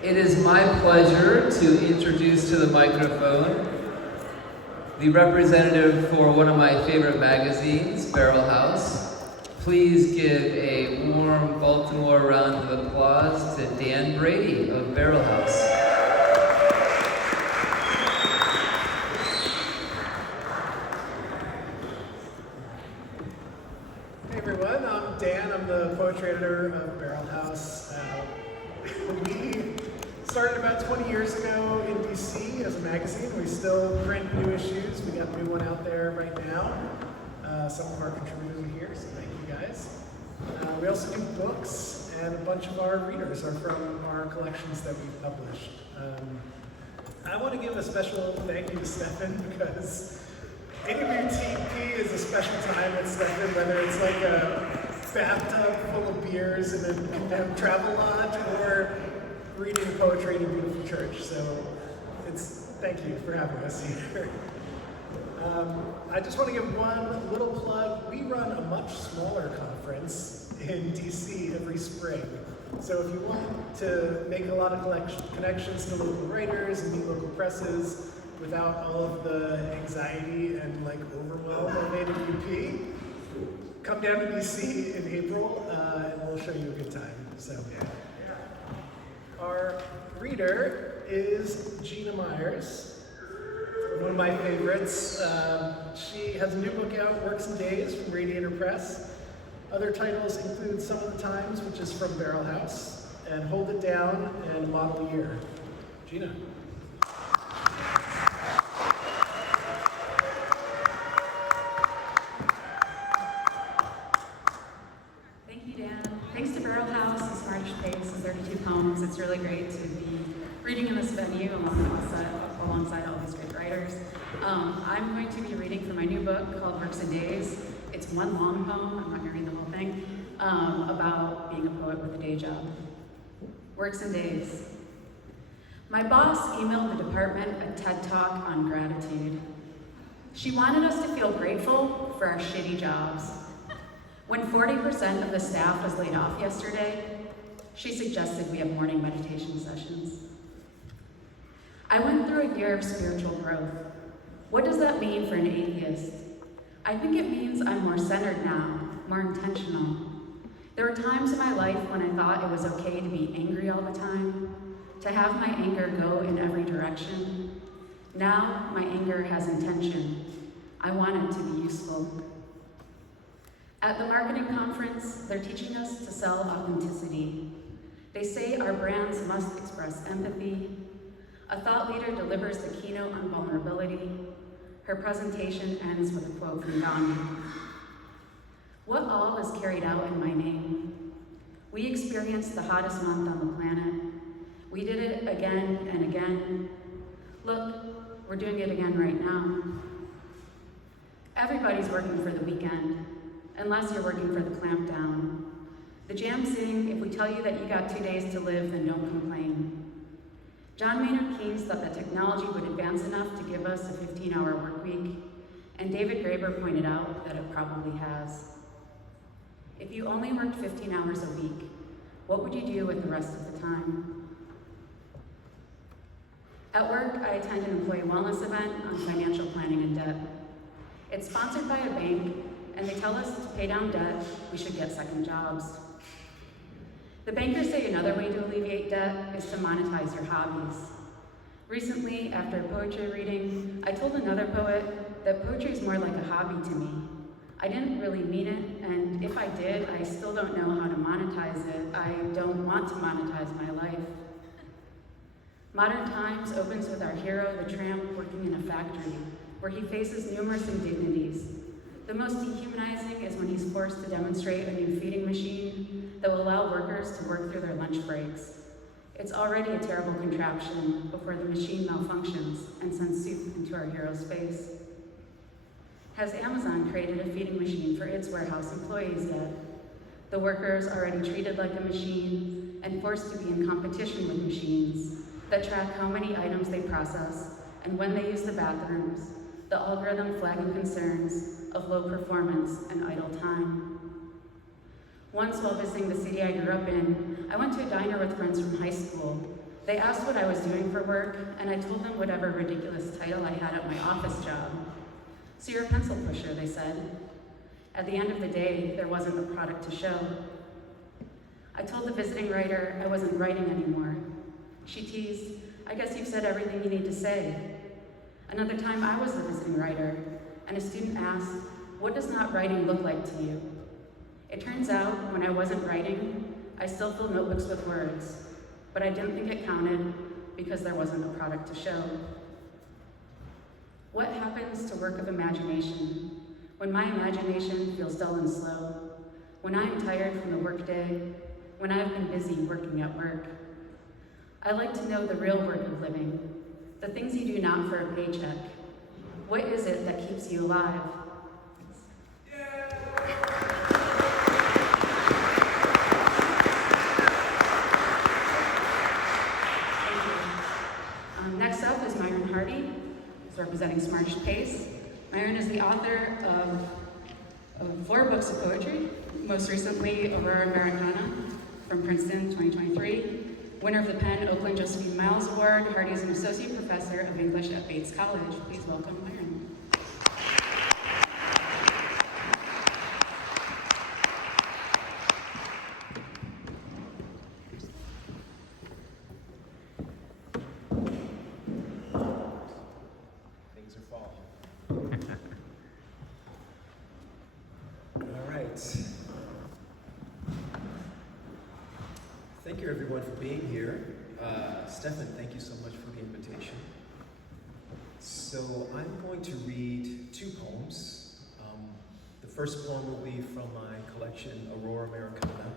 It is my pleasure to introduce to the microphone the representative for one of my favorite magazines, Barrel House. Please give a warm Baltimore round of applause to Dan Brady of Barrel House. Hey everyone, I'm Dan. I'm the poetry editor of Barrel House. We started about 20 years ago in DC as a magazine. We still print new issues. We got a new one out there right now. Some of our contributors are here, so thank you guys. We also do books, and a bunch of our readers are from our collections that we've published. I want to give a special thank you to Stefan, because AWTP is a special time with Stefan, whether it's like a bathtub full of beers in a travel lodge or reading poetry in a beautiful church. So thank you for having us here. I just want to give one little plug. We run a much smaller conference in DC every spring. So if you want to make a lot of connections to local writers and meet local presses without all of the anxiety and overwhelm of AWP, come down to DC in April and we'll show you a good time. So our reader is Gina Myers, one of my favorites. She has a new book out, Works and Days, from Radiator Press. Other titles include Some of the Times, which is from Barrel House, and Hold It Down, and A Model Year. Gina. Thank you, Dan. Thanks to Barrel House and Smartish Pace and 32 Poems. It's really great to be reading in this venue alongside all these great writers. I'm going to be reading from my new book called Works and Days. It's one long poem, I'm not going to read the whole thing, about being a poet with a day job. Works and Days. My boss emailed the department a TED Talk on gratitude. She wanted us to feel grateful for our shitty jobs. When 40% of the staff was laid off yesterday, she suggested we have morning meditation sessions. I went through a year of spiritual growth. What does that mean for an atheist? I think it means I'm more centered now, more intentional. There were times in my life when I thought it was okay to be angry all the time, to have my anger go in every direction. Now my anger has intention. I want it to be useful. At the marketing conference, they're teaching us to sell authenticity. They say our brands must express empathy. A thought leader delivers the keynote on vulnerability. Her presentation ends with a quote from Gandhi. What all is carried out in my name? We experienced the hottest month on the planet. We did it again and again. Look, we're doing it again right now. Everybody's working for the weekend, unless you're working for the clampdown. The Jam sing, if we tell you that you got 2 days to live, then don't complain. John Maynard Keynes thought that technology would advance enough to give us a 15-hour work week, and David Graeber pointed out that it probably has. If you only worked 15 hours a week, what would you do with the rest of the time? At work, I attend an employee wellness event on financial planning and debt. It's sponsored by a bank, and they tell us to pay down debt, we should get second jobs. The bankers say another way to alleviate debt is to monetize your hobbies. Recently, after a poetry reading, I told another poet that poetry is more like a hobby to me. I didn't really mean it, and if I did, I still don't know how to monetize it. I don't want to monetize my life. Modern Times opens with our hero, the tramp, working in a factory, where he faces numerous indignities. The most dehumanizing is when he's forced to demonstrate a new feeding machine that will allow workers to work through their lunch breaks. It's already a terrible contraption before the machine malfunctions and sends soup into our hero's face. Has Amazon created a feeding machine for its warehouse employees yet? The workers already treated like a machine and forced to be in competition with machines that track how many items they process and when they use the bathrooms, the algorithm flagging concerns of low performance and idle time. Once while visiting the city I grew up in, I went to a diner with friends from high school. They asked what I was doing for work, and I told them whatever ridiculous title I had at my office job. So you're a pencil pusher, they said. At the end of the day, there wasn't a product to show. I told the visiting writer I wasn't writing anymore. She teased, I guess you've said everything you need to say. Another time I was the visiting writer, and a student asked, what does not writing look like to you? It turns out, when I wasn't writing, I still filled notebooks with words, but I didn't think it counted because there wasn't a product to show. What happens to work of imagination when my imagination feels dull and slow, when I am tired from the workday, when I have been busy working at work? I like to know the real work of living, the things you do not for a paycheck. What is it that keeps you alive? Next up is Myronn Hardy, who's representing Smartish Pace. Myronn is the author of 4 books of poetry, most recently Aurora Americana from Princeton 2023, winner of the Penn Oakland Josephine Miles Award. Hardy is an associate professor of English at Bates College. Please welcome Myronn. Things are falling. All right. Thank you everyone for being here. Stefan, thank you so much for the invitation. So I'm going to read 2 poems. The first poem will be from my collection, Aurora Americana,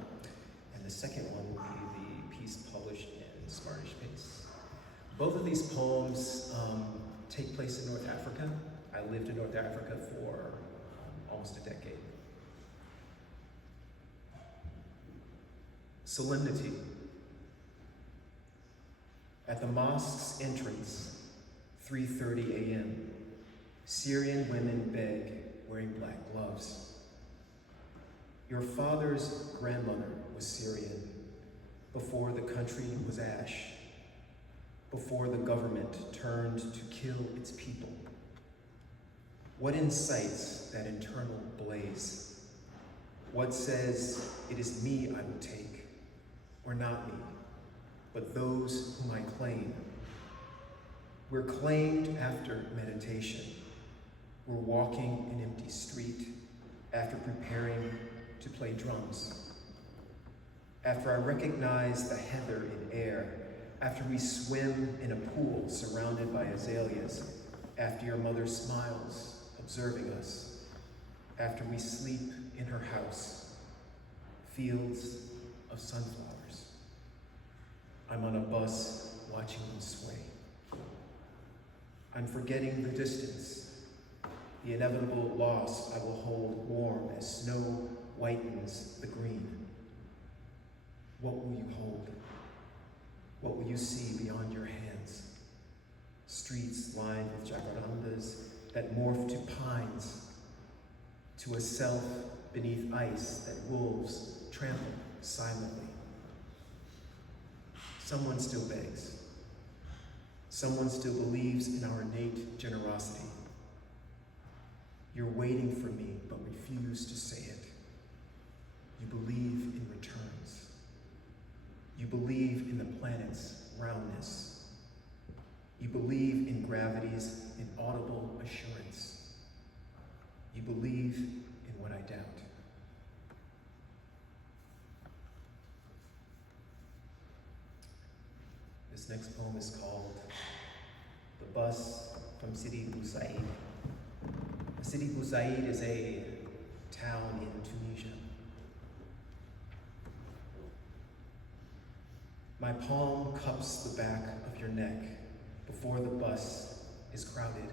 and the second one will be the piece published in Smartish Pace. Both of these poems take place in North Africa. I lived in North Africa for almost a decade. Solemnity. At the mosque's entrance, 3:30 a.m., Syrian women beg, wearing black gloves. Your father's grandmother was Syrian before the country was ash, before the government turned to kill its people. What incites that internal blaze? What says, it is me I will take, or not me, but those whom I claim? We're claimed after meditation. We're walking an empty street after preparing to play drums. After I recognize the heather in air, after we swim in a pool surrounded by azaleas, after your mother smiles, observing us, after we sleep in her house, fields of sunflowers. I'm on a bus watching them sway. I'm forgetting the distance, the inevitable loss I will hold warm as snow whitens the green. What will you hold? What will you see beyond your hands? Streets lined with jacarandas that morph to pines, to a self beneath ice that wolves trample silently. Someone still begs. Someone still believes in our innate generosity. You're waiting for me, but refuse to say it. You believe in returns. You believe in the planet's roundness. You believe in gravity's inaudible assurance. You believe in what I doubt. This next poem is called The Bus from Sidi Bou Said. Sidi Bou Said is a town in Tunisia. My palm cups the back of your neck before the bus is crowded.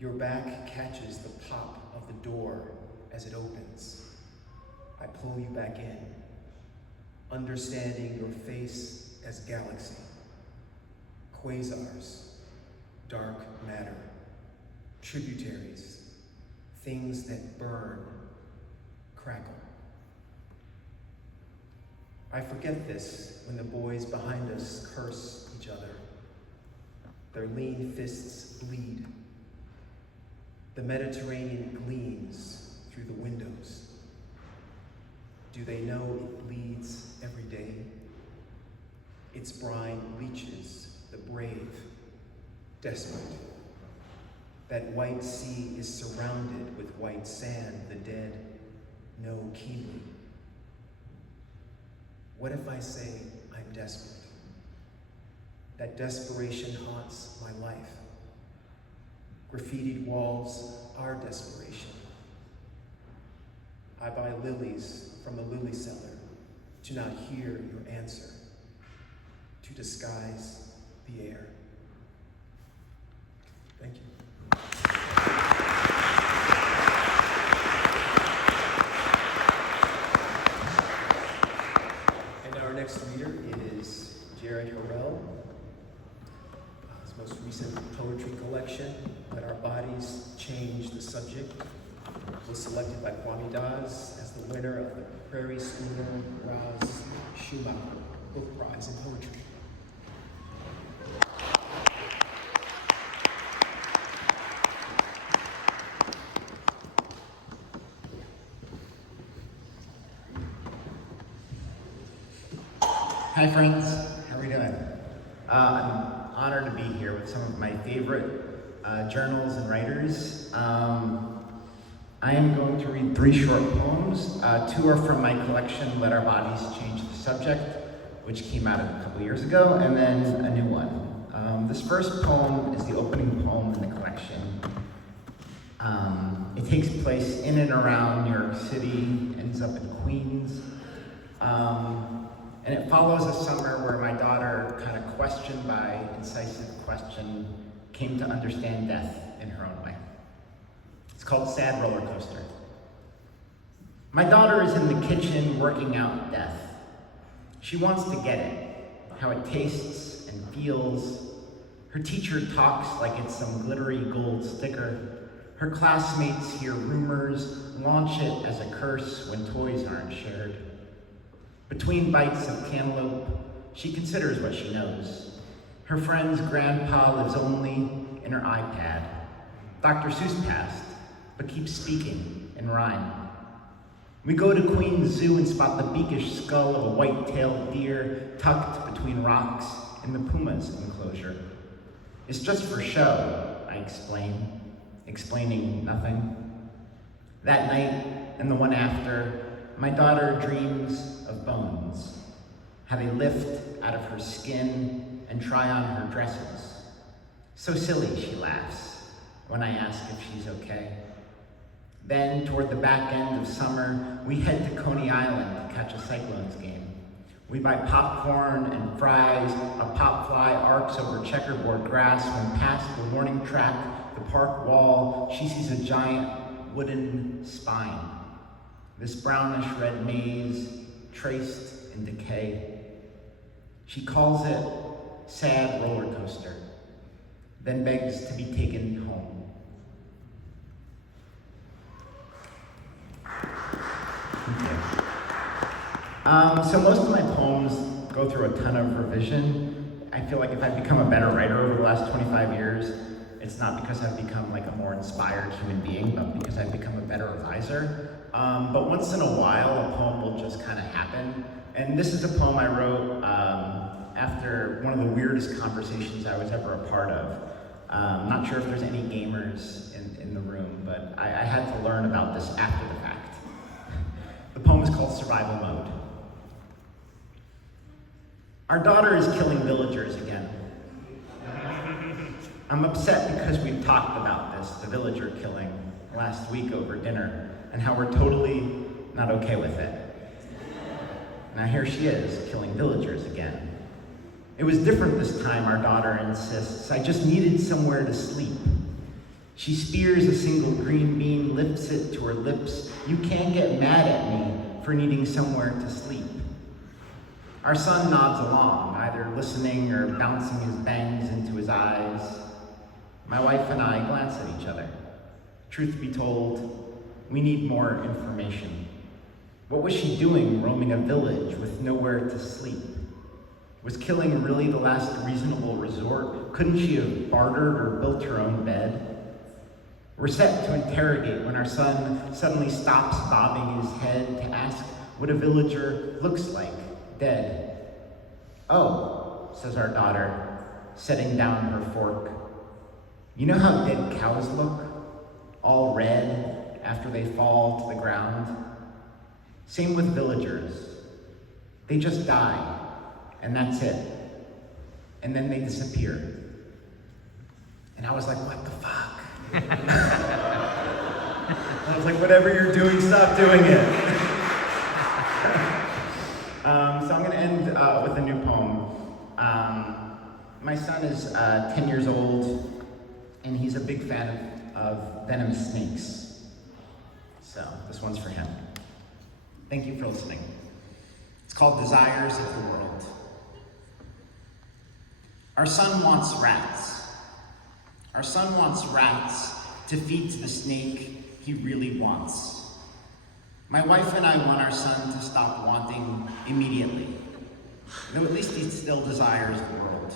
Your back catches the pop of the door as it opens. I pull you back in, understanding your face as galaxy, quasars, dark matter, tributaries, things that burn, crackle. I forget this when the boys behind us curse each other. Their lean fists bleed. The Mediterranean gleams through the windows. Do they know it bleeds every day? Its brine reaches the brave, desperate. That white sea is surrounded with white sand the dead know keenly. What if I say I'm desperate? That desperation haunts my life. Graffitied walls are desperation. I buy lilies from the lily seller to not hear your answer, to disguise the air. Thank you. And our next reader is Harél. His most recent poetry collection, Let Our Bodies Change the Subject, was selected by Kwame Dawes as the winner of the Prairie Schooner Raz Schumacher Book Prize in Poetry. Hi friends, how are we doing? I'm honored to be here with some of my favorite journals and writers. I am going to read 3 short poems. 2 are from my collection, Let Our Bodies Change the Subject, which came out a couple years ago, and then a new one. This first poem is the opening poem in the collection. It takes place in and around New York City, ends up in Queens. And it follows a summer where my daughter, kind of question by incisive question, came to understand death in her own way. It's called Sad Roller Coaster. My daughter is in the kitchen working out death. She wants to get it, how it tastes and feels. Her teacher talks like it's some glittery gold sticker. Her classmates hear rumors, launch it as a curse when toys aren't shared. Between bites of cantaloupe, she considers what she knows. Her friend's grandpa lives only in her iPad. Dr. Seuss passed, but keeps speaking in rhyme. We go to Queens Zoo and spot the beakish skull of a white-tailed deer tucked between rocks in the puma's enclosure. It's just for show, I explain, explaining nothing. That night and the one after, my daughter dreams of bones, how they lift out of her skin and try on her dresses. So silly, she laughs when I ask if she's okay. Then, toward the back end of summer, we head to Coney Island to catch a Cyclones game. We buy popcorn and fries, a pop fly arcs over checkerboard grass when past the warning track, the park wall, she sees a giant wooden spine. This brownish red maze, traced in decay. She calls it Sad Roller Coaster, then begs to be taken home. So most of my poems go through a ton of revision. I feel like if I've become a better writer over the last 25 years, it's not because I've become like a more inspired human being, but because I've become a better reviser. But once in a while, a poem will just kind of happen. And this is a poem I wrote after one of the weirdest conversations I was ever a part of. Not sure if there's any gamers in the room, but I had to learn about this after the fact. The poem is called Survival Mode. Our daughter is killing villagers again. I'm upset because we've talked about this, the villager killing, last week over dinner, and how we're totally not okay with it. Now here she is, killing villagers again. It was different this time, our daughter insists. I just needed somewhere to sleep. She spears a single green bean, lifts it to her lips. You can't get mad at me for needing somewhere to sleep. Our son nods along, either listening or bouncing his bangs into his eyes. My wife and I glance at each other. Truth be told, we need more information. What was she doing roaming a village with nowhere to sleep? Was killing really the last reasonable resort? Couldn't she have bartered or built her own bed? We're set to interrogate when our son suddenly stops bobbing his head to ask what a villager looks like, dead. Oh, says our daughter, setting down her fork. You know how dead cows look? All red after they fall to the ground? Same with villagers. They just die, and that's it. And then they disappear. And I was like, what the fuck? I was like, whatever you're doing, stop doing it. So I'm gonna end with a new poem. My son is 10 years old, and he's a big fan of venomous snakes. So this one's for him. Thank you for listening. It's called Desires of the World. Our son wants rats. Our son wants rats to feed to the snake he really wants. My wife and I want our son to stop wanting immediately, though at least he still desires the world.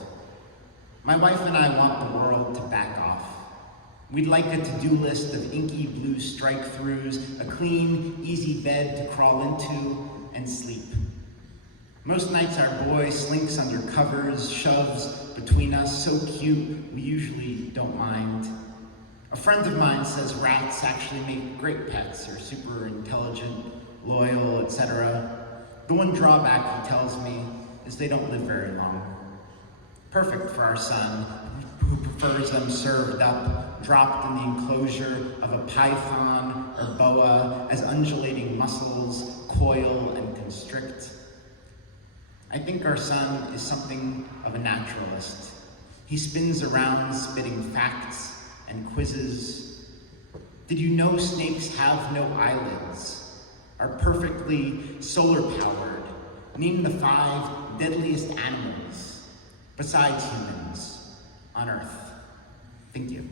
My wife and I want the world to back off. We'd like a to-do list of inky blue strike-throughs, a clean, easy bed to crawl into and sleep. Most nights our boy slinks under covers, shoves between us, so cute we usually don't mind. A friend of mine says rats actually make great pets, are super intelligent, loyal, etc. The one drawback, he tells me, is they don't live very long. Perfect for our son, who prefers them served up, dropped in the enclosure of a python or boa as undulating muscles coil and constrict. I think our son is something of a naturalist. He spins around spitting facts and quizzes. Did you know snakes have no eyelids, are perfectly solar-powered, named the 5 deadliest animals, besides humans, on Earth? Thank you.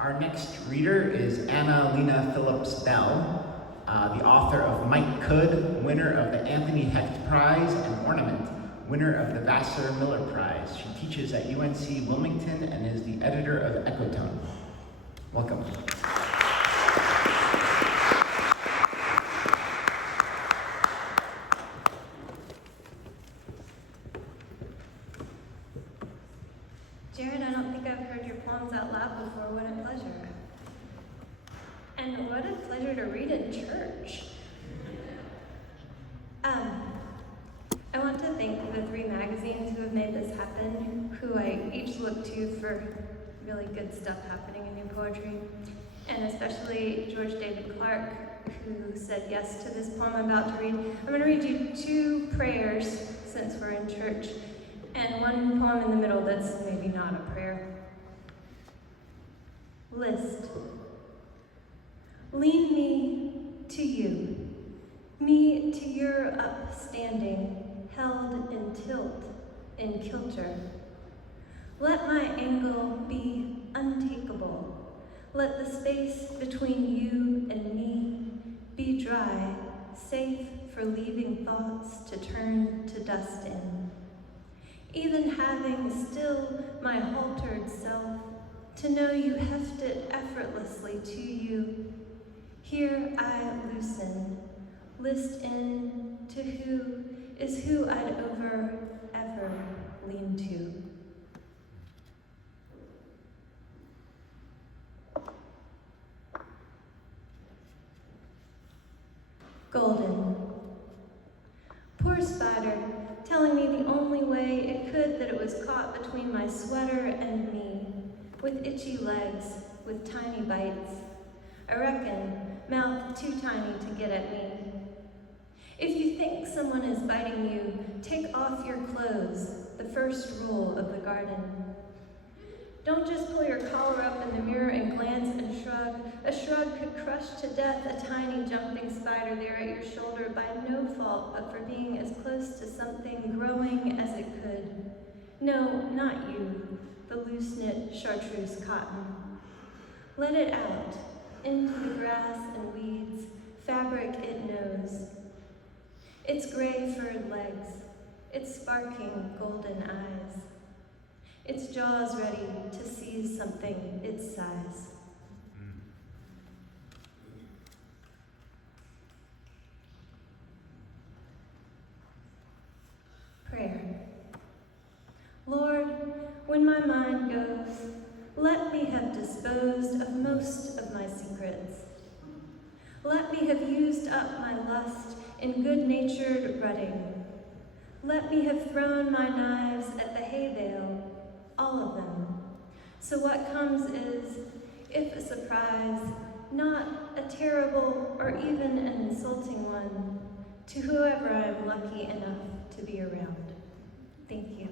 Our next reader is Lena Phillips Bell, the author of Mike Could, winner of the Anthony Hecht Prize, and Ornament, winner of the Vassar Miller Prize. She teaches at UNC Wilmington and is the editor of Ecotone. Welcome. Jared, I don't think I've heard your poems out loud before. What a pleasure. And what a pleasure to read in church. I want to thank the 3 magazines who have made this happen, who I each look to for really good stuff happening in new poetry, and especially George David Clark, who said yes to this poem I'm about to read. I'm going to read you 2 prayers, since we're in church, and one poem in the middle that's maybe not a prayer. List. Lean me to you, me to your upstanding, held in tilt, in kilter. Let my angle be untakeable. Let the space between you and me be dry, safe for leaving thoughts to turn to dust in. Even having still my haltered self, to know you heft it effortlessly to you. Here I loosen, list in to who is who I'd ever lean to. Golden. Poor spider, telling me the only way it could that it was caught between my sweater and me, with itchy legs, with tiny bites. I reckon, mouth too tiny to get at me. If you think someone is biting you, take off your clothes, the first rule of the garden. Don't just pull your collar up in the mirror and glance and shrug. A shrug could crush to death a tiny jumping spider there at your shoulder by no fault but for being as close to something growing as it could. No, not you. the loose-knit chartreuse cotton. Let it out, into the grass and weeds, fabric it knows. Its gray-furred legs, its sparking golden eyes, its jaws ready to seize something its size. Prayer. Lord, when my mind goes, let me have disposed of most of my secrets. Let me have used up my lust in good-natured rutting. Let me have thrown my knives at the hay bale, all of them. So what comes is, if a surprise, not a terrible or even an insulting one, to whoever I am lucky enough to be around. Thank you.